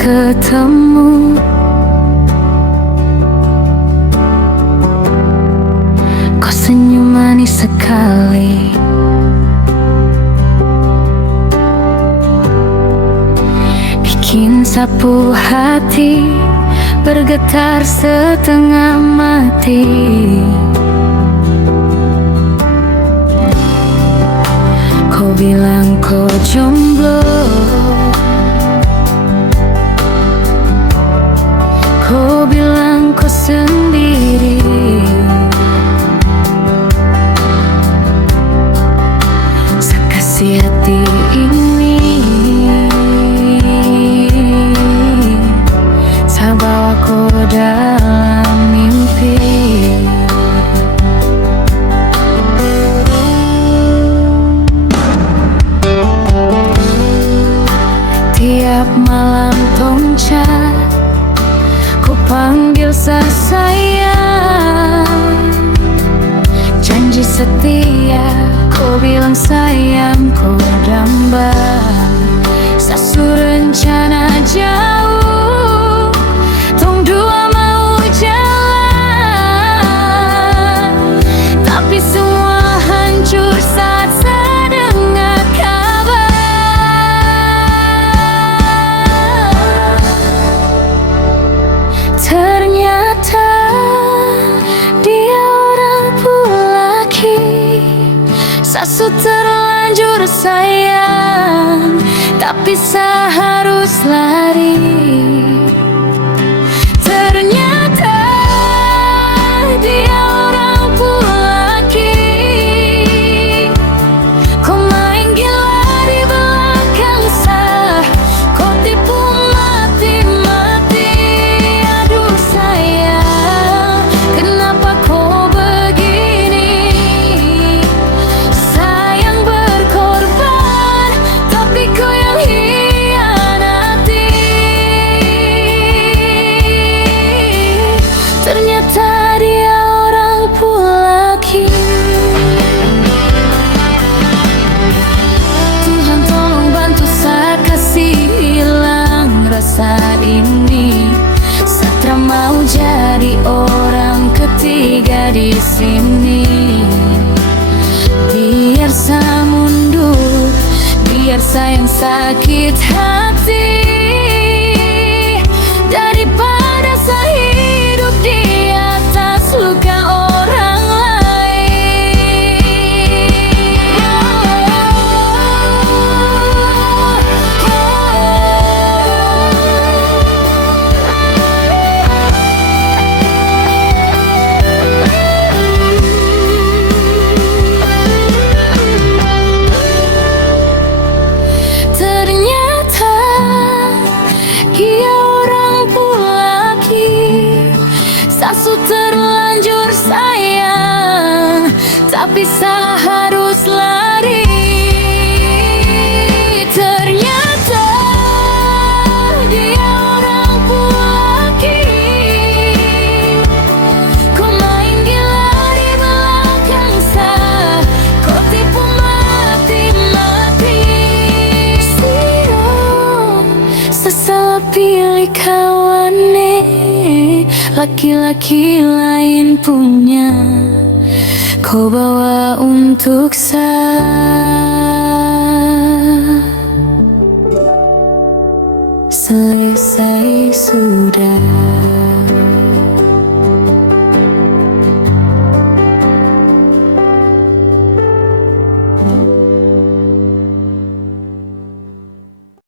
ketemu. Kau senyum manis sekali, bikin sapu hati bergetar setengah mati. Kau bilang kau jomblo, kau bilang kau sendiri. Sekasih hati ini tak bawa kau dalam mimpi. Tiap malam tongcat ku panggil sayang, janji setia kau bilang sayang kau damba. Sasu rencana jauh, tong dua mau jalan, tapi semua hancur saat saya dengar kabar. Ternyata dia orang Pulaki. Sasu terlanjur sayang, tapi saya harus lari. Ternyata dia orang Pulaki. Kau main gila di belakang saya, kau tipu mati-mati. Aduh sayang, kenapa kau begini? Sayang berkorban, tapi kau yang hianati. Ternyata dia orang Pulaki. Tuhan tolong bantu saya kasih hilang rasa ini. Satra mau jadi orang ketiga di sini. Biar saya mundur, biar saya yang sakit hati, daripada saya hidup di atas luka orang Ternyata dia orang Pulaki. Sasu terlanjur sayang, tapi saya harus lari. Ternyata dia orang Pulaki. Kau main gila di belakang saya, kau tipu mati-mati. Salah pilih kawane, laki-laki lain punya. Kau bawa untuk saya, selesai sudah.